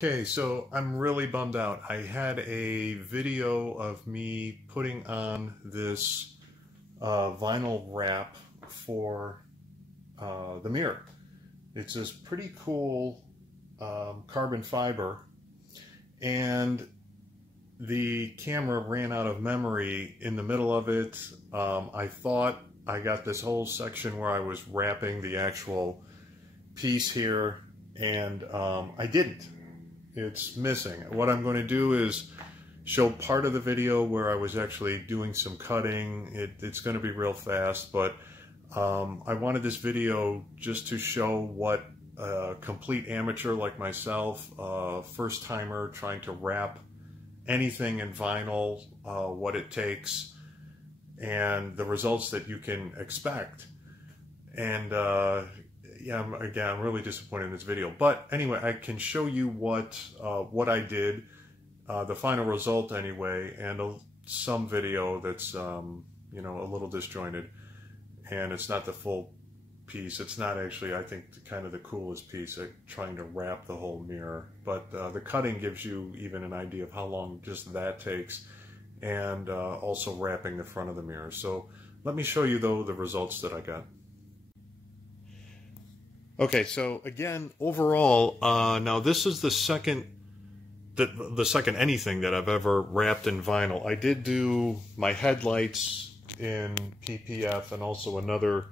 Okay, so I'm really bummed out. I had a video of me putting on this vinyl wrap for the mirror. It's this pretty cool carbon fiber, and the camera ran out of memory in the middle of it. I thought I got this whole section where I was wrapping the actual piece here, and I didn't. It's missing. What I'm going to do is show part of the video where I was actually doing some cutting. It's going to be real fast, but I wanted this video just to show what a complete amateur like myself, first timer trying to wrap anything in vinyl, what it takes and the results that you can expect. And yeah, I'm really disappointed in this video. But anyway, I can show you what I did, the final result anyway, and some video that's you know, a little disjointed, and it's not the full piece. It's not actually, I think, kind of the coolest piece, trying to wrap the whole mirror. But the cutting gives you even an idea of how long just that takes, and also wrapping the front of the mirror. So let me show you though the results that I got. Okay, so again, overall, now this is the second anything that I've ever wrapped in vinyl. I did do my headlights in PPF and also another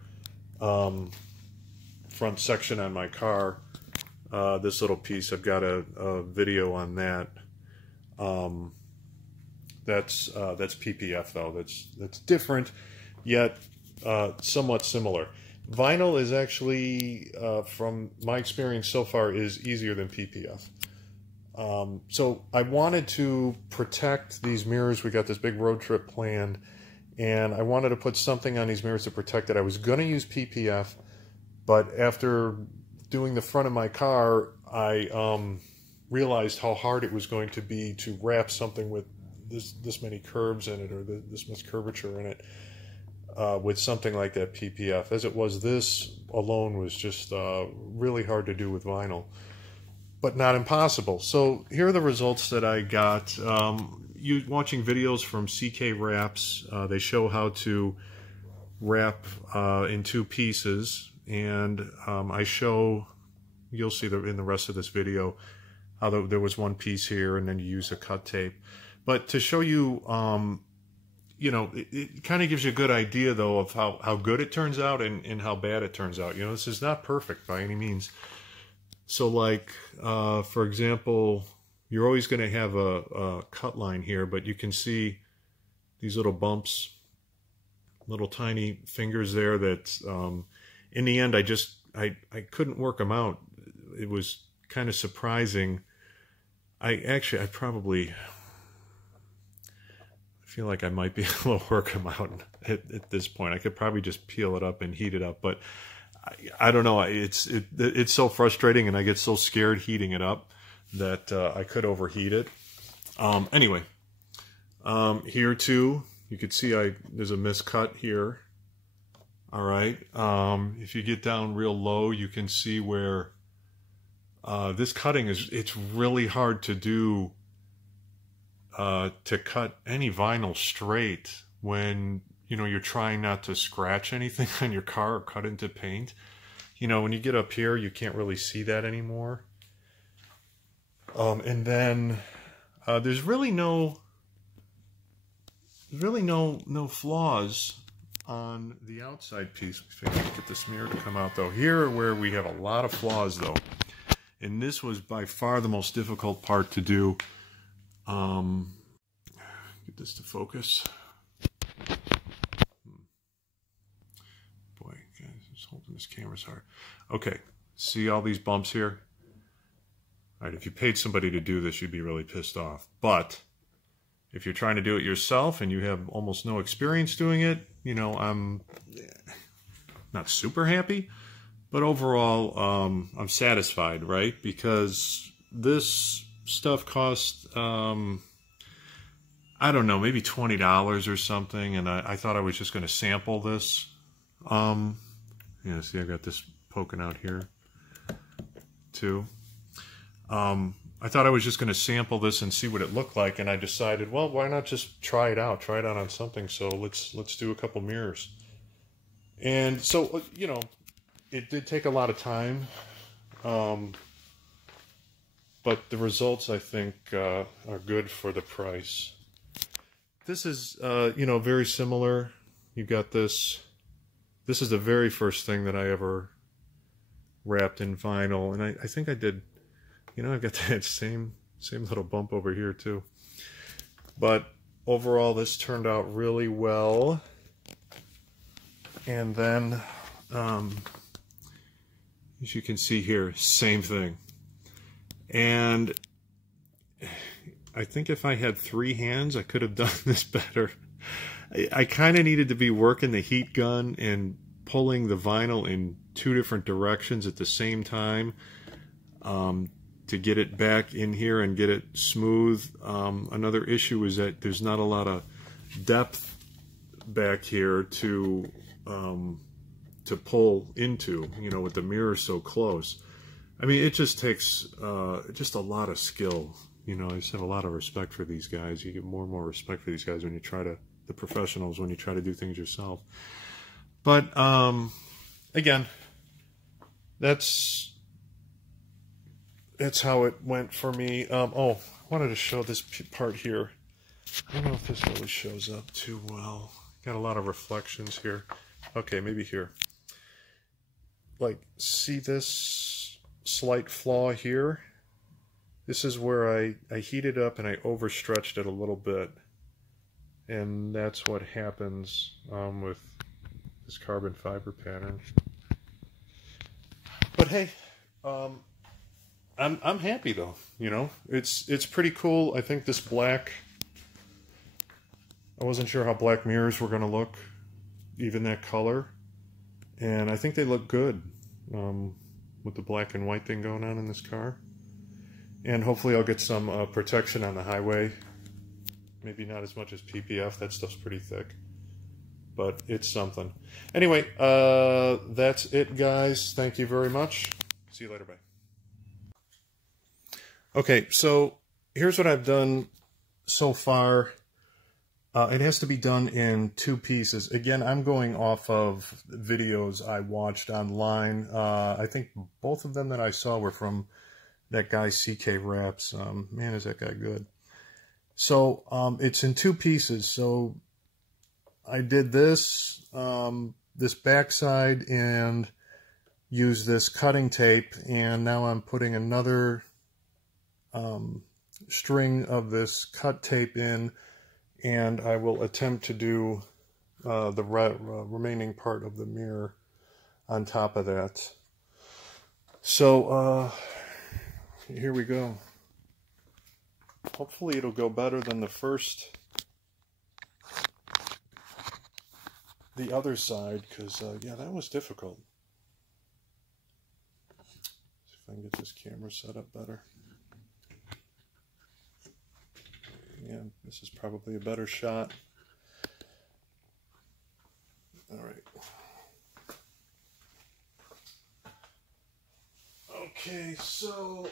front section on my car. This little piece, I've got a video on that. That's PPF though. That's different, yet somewhat similar. Vinyl is actually, from my experience so far, is easier than PPF. So I wanted to protect these mirrors. We got this big road trip planned, and I wanted to put something on these mirrors to protect it. I was going to use PPF, but after doing the front of my car, I realized how hard it was going to be to wrap something with this many curves in it, or this much curvature in it. With something like that PPF. As it was, this alone was just really hard to do with vinyl, but not impossible. So here are the results that I got. Watching videos from CK Wraps, they show how to wrap in two pieces, and I show, you'll see in the rest of this video, how there was one piece here, and then you use a cut tape. But to show you, you know, it kind of gives you a good idea, though, of how good it turns out and how bad it turns out. You know, this is not perfect by any means. So, like, for example, you're always going to have a cut line here, but you can see these little bumps, little tiny fingers there that, in the end, I couldn't work them out. It was kind of surprising. I probably feel like I might be able to work them out at this point. I could probably just peel it up and heat it up, but I don't know. It's so frustrating, and I get so scared heating it up that I could overheat it. Anyway, here too, you can see there's a miscut here. All right. If you get down real low, you can see where this cutting it's really hard to do. To cut any vinyl straight when, you know, you're trying not to scratch anything on your car or cut into paint. You know, when you get up here, you can't really see that anymore. And then there's really no flaws on the outside piece. If I can get this mirror to come out though. Here where we have a lot of flaws though. And this was by far the most difficult part to do. Get this to focus. Boy, guys, just holding this camera's hard. Okay, see all these bumps here? All right, if you paid somebody to do this, you'd be really pissed off. But if you're trying to do it yourself and you have almost no experience doing it, you know, I'm not super happy, but overall, I'm satisfied, right? Because this stuff cost, I don't know, maybe $20 or something, and I thought I was just going to sample this. Yeah, see, I've got this poking out here too. I thought I was just going to sample this and see what it looked like, and I decided, well, why not just try it out on something. So let's do a couple mirrors. And so, you know, it did take a lot of time, but the results, I think, are good for the price. This is, you know, very similar. You got this. This is the very first thing that I ever wrapped in vinyl, and I think I did. You know, I've got that same little bump over here too. But overall, this turned out really well. And then, as you can see here, same thing. And I think if I had 3 hands, I could have done this better. I kind of needed to be working the heat gun and pulling the vinyl in 2 different directions at the same time. To get it back in here and get it smooth. Another issue is that there's not a lot of depth back here to pull into, you know, with the mirror so close. I mean, it just takes just a lot of skill. You know, I just have a lot of respect for these guys. You get more and more respect for these guys when you try to, the professionals, when you try to do things yourself. But again, that's how it went for me. Oh, I wanted to show this part here. I don't know if this really shows up too well. Got a lot of reflections here. Okay, maybe here. Like, see this slight flaw here? This is where I heated up and I overstretched it a little bit. And that's what happens with this carbon fiber pattern. But hey, I'm happy though, you know. It's pretty cool. I think this black, I wasn't sure how black mirrors were going to look, even that color. And I think they look good with the black and white thing going on in this car. And hopefully I'll get some protection on the highway. Maybe not as much as PPF, that stuff's pretty thick. But it's something. Anyway, that's it, guys. Thank you very much. See you later, bye. Okay, so here's what I've done so far. It has to be done in 2 pieces. Again, I'm going off of videos I watched online. I think both of them that I saw were from that guy CK Wraps. Man, is that guy good. So it's in 2 pieces. So I did this, this backside, and used this cutting tape, and now I'm putting another string of this cut tape in, and I will attempt to do the remaining part of the mirror on top of that. So here we go. Hopefully it'll go better than the other side, because yeah, that was difficult. See if I can get this camera set up better. Yeah, this is probably a better shot. All right. Okay, so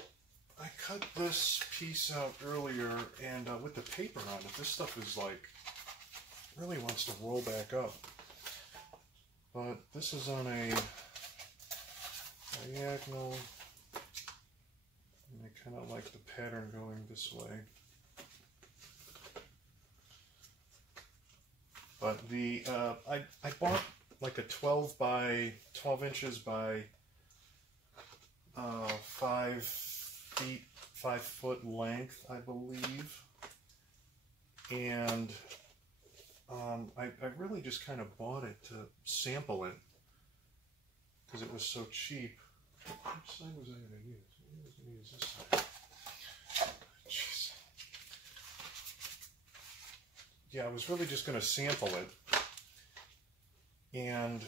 I cut this piece out earlier, and with the paper on it, this stuff is like, really wants to roll back up. But this is on a diagonal, and I kind of like the pattern going this way. But the I bought like a 12 inches by 5 feet, 5 foot length, I believe. And I really just kind of bought it to sample it because it was so cheap. Which side was I going to use? I was going to use this side. Jeez. Yeah, I was really just going to sample it. And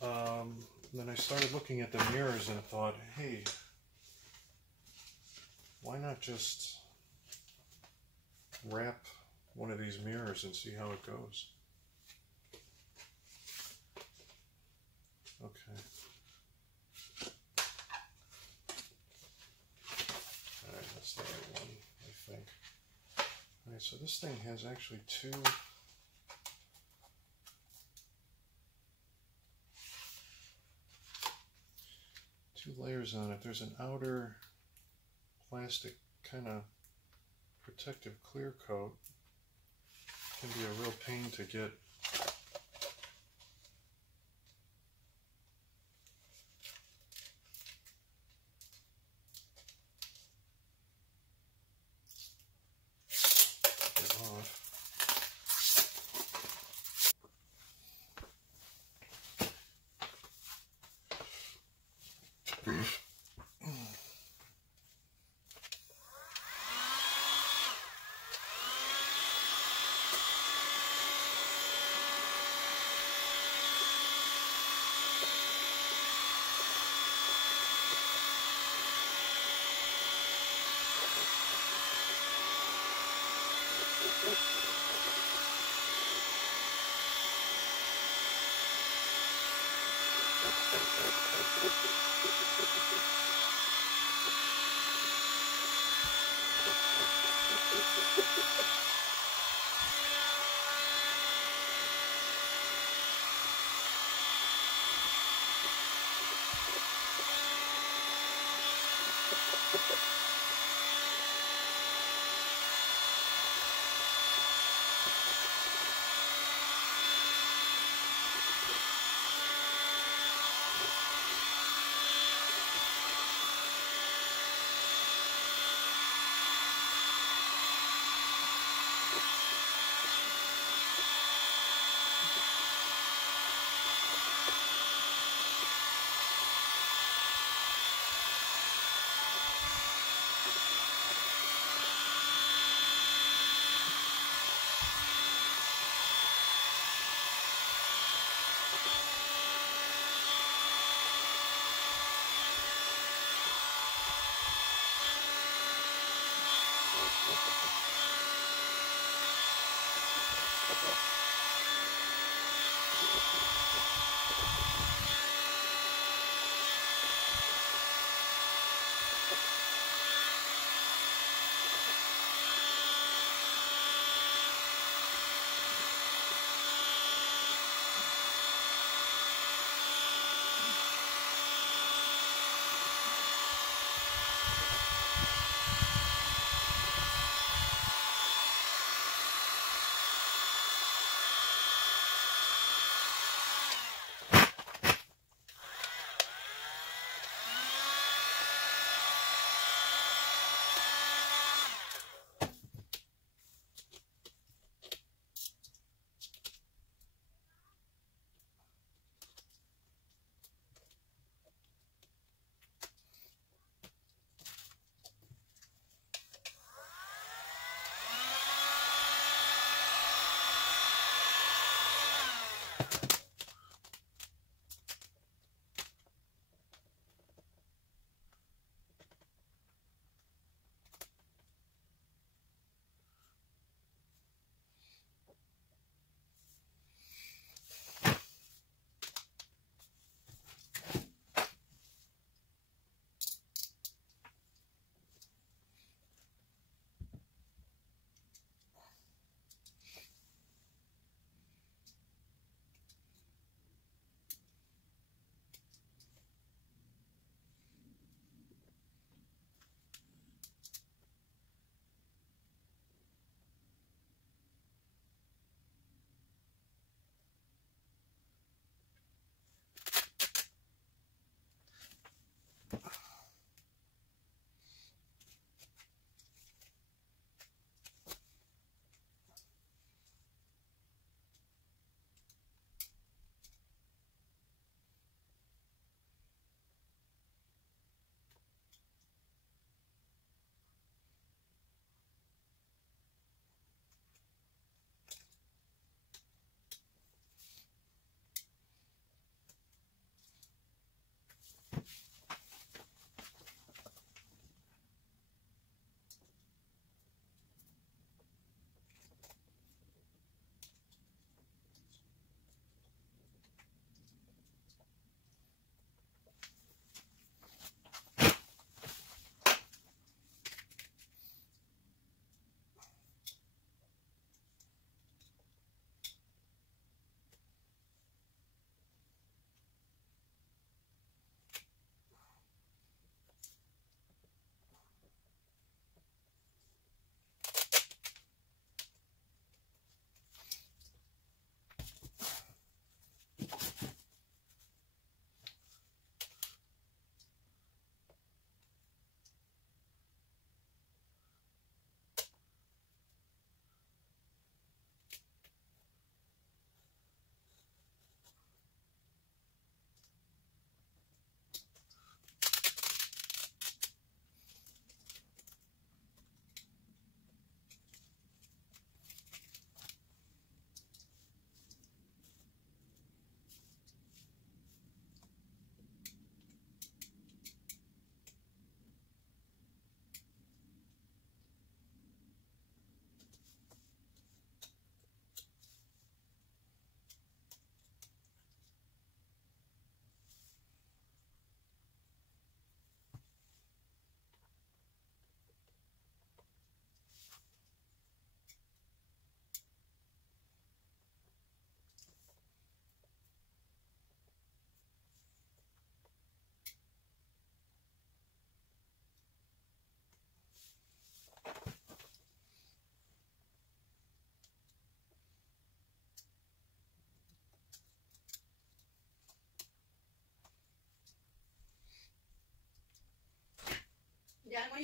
then I started looking at the mirrors and thought, hey, why not just wrap one of these mirrors and see how it goes. Okay. So this thing has actually two layers on it. There's an outer plastic kind of protective clear coat. Can be a real pain to get off.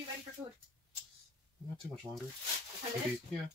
ready for food? Not too much longer. 10 minutes? Maybe, yeah.